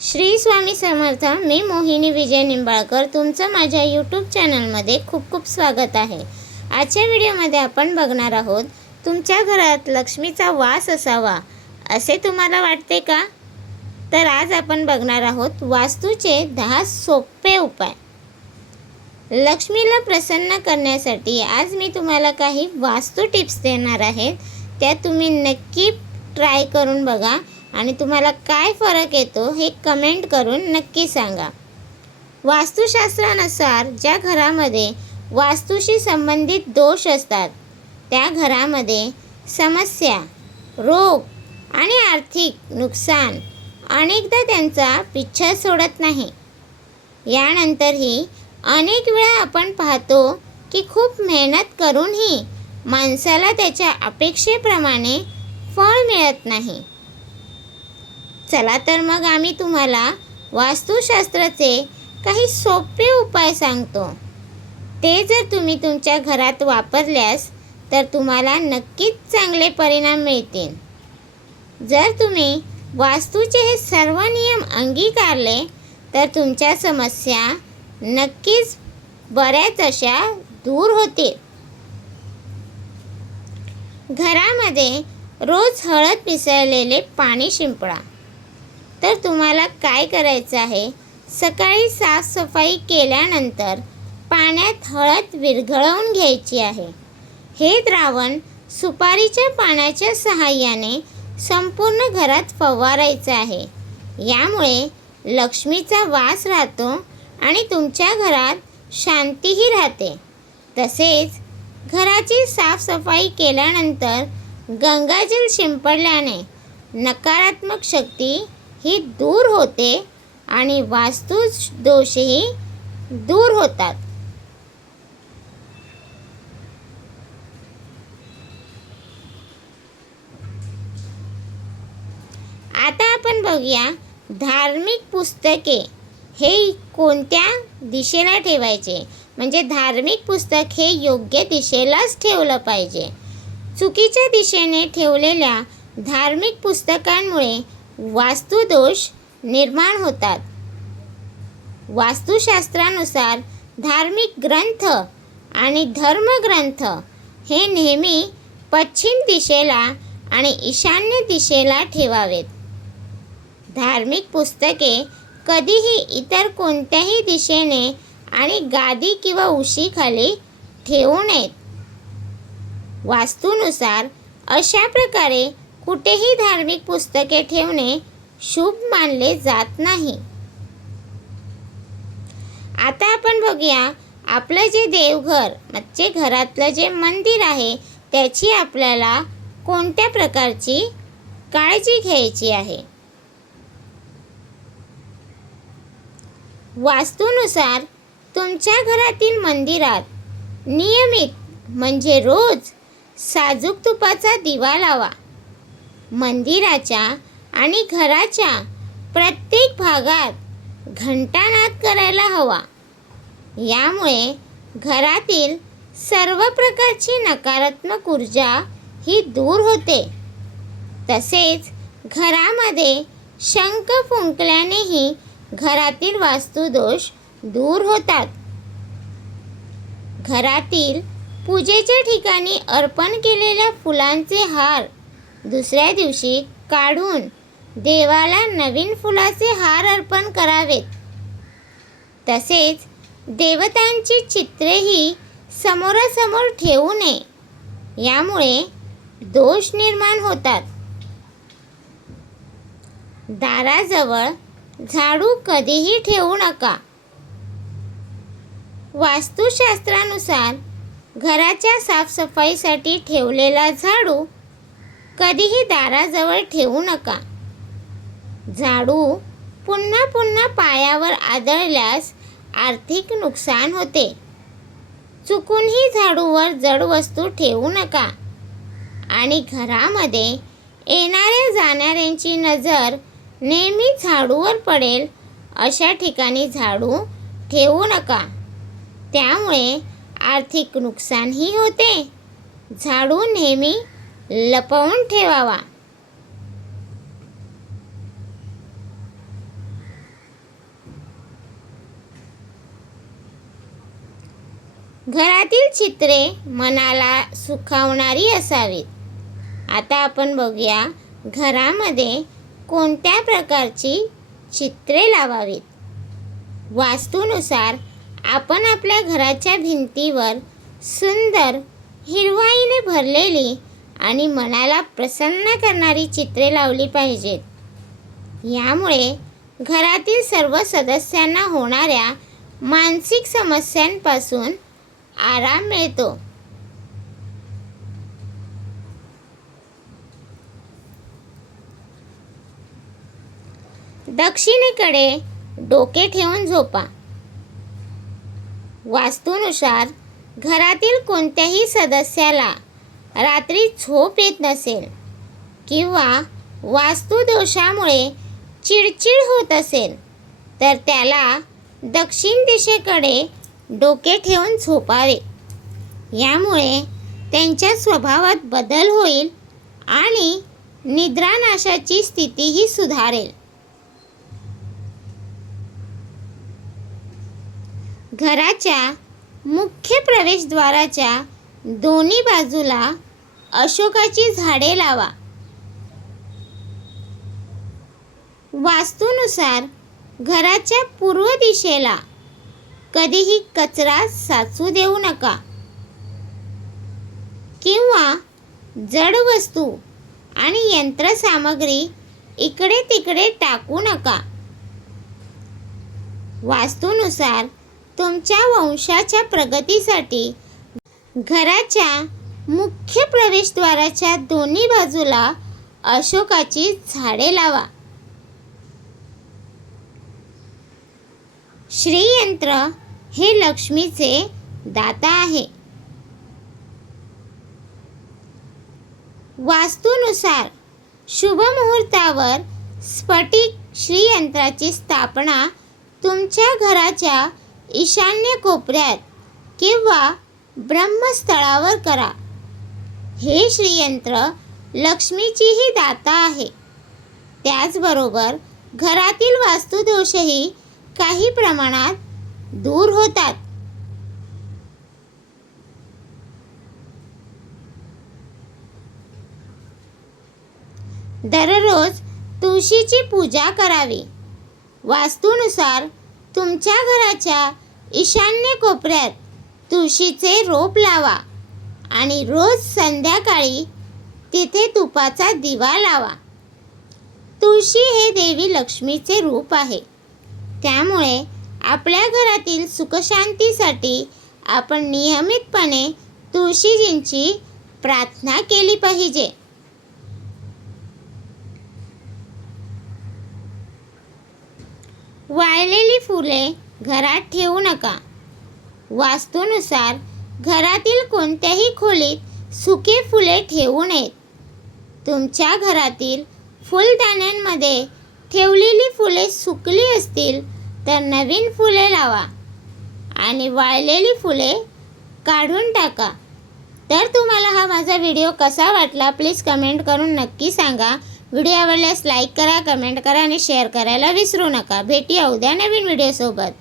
श्री स्वामी समर्थ. मी मोहिनी विजय निंबाळकर तुमचं माझ्या यूट्यूब चॅनलमध्ये खूप खूप स्वागत आहे. आजच्या व्हिडिओमध्ये आपण बघणार आहोत, तुमच्या घरात लक्ष्मीचा वास असावा असे तुम्हाला वाटते का? तर आज आपण बघणार आहोत वास्तूचे 10 सोपे उपाय. लक्ष्मीला प्रसन्न करण्यासाठी आज मी तुम्हाला काही वास्तू टिप्स देणार आहे. त्या तुम्ही नक्की ट्राय करून बघा आणि तुम्हाला काय फरक येतो हे कमेंट करून नक्की सांगा. वास्तुशास्त्रानुसार ज्या घरामध्ये वास्तूशी संबंधित दोष असतात त्या घरामध्ये समस्या, रोग आणि आर्थिक नुकसान अनेकदा त्यांचा पिच्छा सोडत नाही. यानंतरही अनेक वेळा आपण पाहतो की खूप मेहनत करूनही माणसाला त्याच्या अपेक्षेप्रमाणे फळ मिळत नाही. चला तर मग आम्ही तुम्हाला वास्तुशास्त्राचे काही सोपे उपाय सांगतो. ते जर तुम्ही तुमच्या घरात वापरल्यास तर तुम्हाला नक्कीच चांगले परिणाम मिळतील. जर तुम्ही वास्तूचे हे सर्व नियम अंगीकारले तर तुमच्या समस्या नक्कीच बऱ्याच अशा दूर होतील. घरामध्ये रोज हळद मिसळलेले पाणी शिंपडा. तर तुम्हाला काय करायचं आहे, सकाळी साफसफाई केल्यानंतर पाण्यात हळद विरघळवून घ्यायची आहे. हे द्रावण सुपारीच्या पाण्याच्या सहाय्याने संपूर्ण घरात फवारायचं आहे. यामुळे लक्ष्मीचा वास राहतो आणि तुमच्या घरात शांतीही राहते. तसेच घराची साफसफाई केल्यानंतर गंगाजल शिंपडल्याने नकारात्मक शक्ती ही दूर होते आणि वास्तु दोषही दूर होतात. आता आपण बघूया धार्मिक पुस्तके हे कोणत्या दिशेला ठेवायचे. म्हणजे धार्मिक पुस्तक हे योग्य दिशेलाच ठेवलं पाहिजे. चुकीच्या दिशेने ठेवलेल्या धार्मिक पुस्तकांमुळे वास्तुदोष निर्माण होतात. वास्तुशास्त्रानुसार धार्मिक ग्रंथ आणि धर्मग्रंथ हे नेहमी पश्चिम दिशेला आणि ईशान्य दिशेला ठेवावेत. धार्मिक पुस्तके कधीही इतर कोणत्याही दिशेने आणि गादी किंवा उशीखाली ठेवू नयेत. वास्तूनुसार अशा प्रकारे कुठेही धार्मिक पुस्तके ठेवणे शुभ मानले जात नाही. आता आपण बघूया आपलं जे देवघर म्हणजे घरातलं जे मंदिर आहे त्याची आपल्याला कोणत्या प्रकारची काळजी घ्यायची आहे. वास्तूनुसार तुमच्या घरातील मंदिरात नियमित म्हणजे रोज साजूक तुपाचा दिवा लावा. मंदिराच्या आणि घराच्या प्रत्येक भागात घंटानाद करायला हवा. यामुळे घरातील सर्व प्रकारची नकारात्मक ऊर्जा ही दूर होते. तसेच घरामध्ये शंख फुंकल्यानेही घरातील वास्तुदोष दूर होतात. घरातील पूजेच्या ठिकाणी अर्पण केलेल्या फुलांचे हार दुसऱ्या दिवशी काढून देवाला नवीन फुलाचे हार अर्पण करावेत. तसेच देवतांची चित्रेही समोरासमोर ठेवू नये. यामुळे दोष निर्माण होतात. दाराजवळ झाडू कधीही ठेवू नका. वास्तुशास्त्रानुसार घराच्या साफसफाईसाठी ठेवलेला झाडू कधीही दाराजवळ ठेवू नका. झाडू पुन्हा पुन्हा पायावर आदळल्यास आर्थिक नुकसान होते. चुकूनही झाडूवर जड वस्तू ठेवू नका आणि घरामध्ये येणाऱ्या जाणाऱ्यांची नजर नेहमी झाडूवर पडेल अशा ठिकाणी झाडू ठेवू नका. त्यामुळे आर्थिक नुकसानही होते. झाडू नेहमी लपवून ठेवावा. घरातील चित्रे मनाला सुखावणारी असावीत. आता आपण बघूया घरामध्ये कोणत्या प्रकारची चित्रे लावावीत. वास्तूनुसार आपण आपल्या घराच्या भिंतीवर सुंदर हिरवाईने भरलेली आणि मनाला प्रसन्न करणारी चित्रे लावली पाहिजेत. यामुळे घरातील सर्व सदस्यांना होणाऱ्या मानसिक समस्यांपासून आराम मिळतो. दक्षिणेकडे डोके ठेवून झोपा. वास्तूनुसार घरातील कोणत्याही सदस्याला रात्री झोप येत नसेल किंवा वास्तुदोषामुळे चिडचिड होत असेल तर त्याला दक्षिण दिशेकडे डोके ठेवून झोपावे. यामुळे त्यांच्या स्वभावात बदल होईल आणि निद्रानाशाची स्थितीही सुधारेल. घराच्या मुख्य प्रवेशद्वाराच्या दोन्ही बाजूला अशोकाची झाडे लावा. वास्तूनुसार घराच्या पूर्व दिशेला कधीही कचरा साचू देऊ नका किंवा जड वस्तू आणि यंत्रसामग्री इकडे तिकडे टाकू नका. वास्तूनुसार तुमच्या वंशाच्या प्रगतीसाठी घराच्या मुख्य प्रवेशद्वाराच्या दोन्ही बाजूला अशोकाची झाडे लावा. श्रीयंत्र हे लक्ष्मीचे दाता आहे. वास्तूनुसार शुभ मुहूर्तावर स्फटिक श्रीयंत्राची स्थापना तुमच्या घराच्या ईशान्य कोपऱ्यात किंवा ब्रह्मस्थळावर करा. हे श्रीयंत्र लक्ष्मीचीही दाता आहे. त्याचबरोबर घरातील वास्तुदोषही काही प्रमाणात दूर होतात. दररोज तुळशीची पूजा करावी. वास्तूनुसार तुमच्या घराच्या ईशान्य कोपऱ्यात तुळशीचे रोप लावा आणि रोज संध्याकाळी तिथे तुपाचा दिवा लावा. तुळशी हे देवी लक्ष्मीचे रूप आहे. त्यामुळे आपल्या घरातील सुखशांतीसाठी आपण नियमितपणे तुळशीजींची प्रार्थना केली पाहिजे. वाळलेली फुले घरात ठेवू नका. वास्तूनुसार घरातील कोणत्याही खोलीत सुके फुले ठेवू नयेत. तुमच्या घरातील फुलदाण्यांमध्ये ठेवलेली फुले सुकली असतील तर नवीन फुले लावा आणि वाळलेली फुले काढून टाका. तर तुम्हाला हा माझा व्हिडिओ कसा वाटला प्लीज कमेंट करून नक्की सांगा. व्हिडिओ आवडल्यास लाईक करा, कमेंट करा आणि शेअर करायला विसरू नका. भेटूया उद्या नवीन व्हिडिओसोबत.